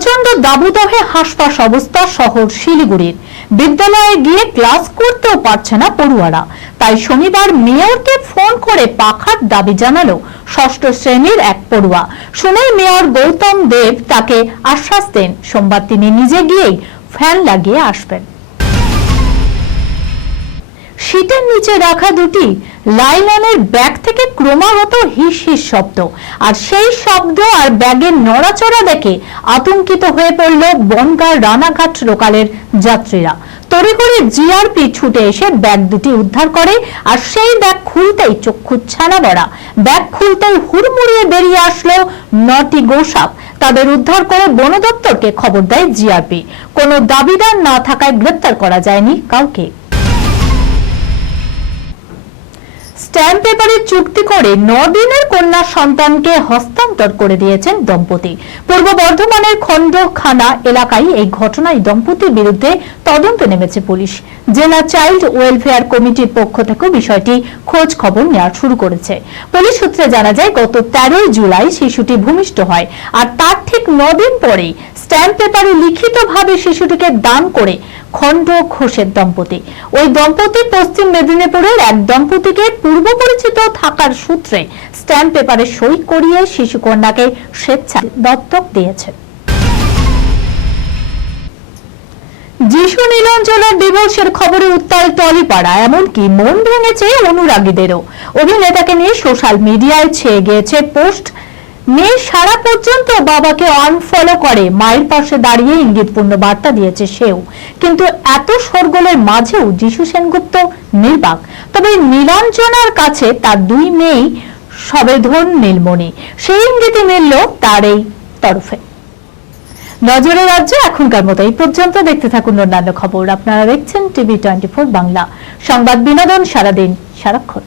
প্রচণ্ড দাবুদহে হাসপাস অবস্থা শহর শিলিগুড়ির। বিদ্যালয়ে গিয়ে ক্লাস করতেও পারছে না পড়ুয়ারা। তাই শনিবার মেয়রকে ফোন করে পাখার দাবি জানালো ষষ্ঠ শ্রেণির এক পড়ুয়া। শুনেই মেয়র গৌতম দেব তাকে আশ্বাস দেন। সোমবার তিনি নিজে গিয়েই ফ্যান লাগিয়ে আসবেন। শীতের নিচে রাখা দুটি লাইলনের ব্যাগ থেকে ক্রমাগত হিস হিস শব্দ। আর সেই শব্দ আর ব্যাগের নড়াচড়া দেখে আতঙ্কিত হয়ে পড়ল বনগাঁ রানাঘাট লোকালের যাত্রীরা। তড়িঘড়ি জিআরপি ছুটে এসে ব্যাগ দুটি উদ্ধার করে আর সেই ব্যাগ খুলতেই চক্ষু ছানা বড়া ব্যাগ খুলতেই হুড়মুড়িয়ে বেরিয়ে আসলো নটি গোসাপ। তাদের উদ্ধার করে বন দপ্তরকে খবর দেয় জিআরপি। কোনো দাবিদার না থাকায় গ্রেপ্তার করা যায়নি কাউকে। স্ট্যাম্প পেপারে চুক্তি করে দিনের কন্যা সন্তানকে হস্তান্তর করে দিয়েছেন দম্পতি। পূর্ব বর্ধমানের খন্ডখানা এলাকায় এই ঘটনায় দম্পতির বিরুদ্ধে তদন্ত নেমেছে পুলিশ। জেলা চাইল্ড ওয়েলফেয়ার কমিটির পক্ষ থেকে বিষয়টি খোঁজ খবর নেওয়া শুরু করেছে। পুলিশ সূত্রে জানা যায়, গত তেরোই জুলাই শিশুটি ভূমিষ্ঠ হয় আর তার ঠিক দিন পরেই স্ট্যাম্প পেপারে লিখিতভাবে শিশুটিকে দান করে খণ্ড ঘোষের দম্পতি। ওই দম্পতি পশ্চিম মেদিনীপুরের এক দম্পতিকে পূর্ব পরিচিত থাকার সূত্রে স্ট্যাম্প পেপারে সই করিয়ে শিশু কন্যাকে স্বেচ্ছা দত্তক দিয়েছে। যিশু নীলাঞ্জনার দিবসের খবরে উত্তাল টলিপাড়া, এমনকি মন ভেঙেছে অনুরাগীদেরও। অভিনেতাকে নিয়ে সোশ্যাল মিডিয়ায় ছেয়ে গিয়েছে পোস্ট মেয়ে সারা পর্যন্ত বাবাকে আনফলো করে। মায়ের পাশে দাঁড়িয়ে ইঙ্গিতপূর্ণ বার্তা দিয়েছে সেও। কিন্তু এত সরগোলের মাঝেও যিশু সেনগুপ্ত নির্বাক। তবে নীলাঞ্জনার কাছে তার দুই মেয়েই সবেধন নীলমণি সেই ইঙ্গিতে মিলল তার এই তরফে। নজরে রাজ্যে এখনকার মতো এই পর্যন্ত দেখতে থাকুন অন্যান্য খবর। আপনারা দেখছেন টিভি টোয়েন্টি বাংলা। সংবাদ বিনোদন সারাদিন সারাক্ষণ।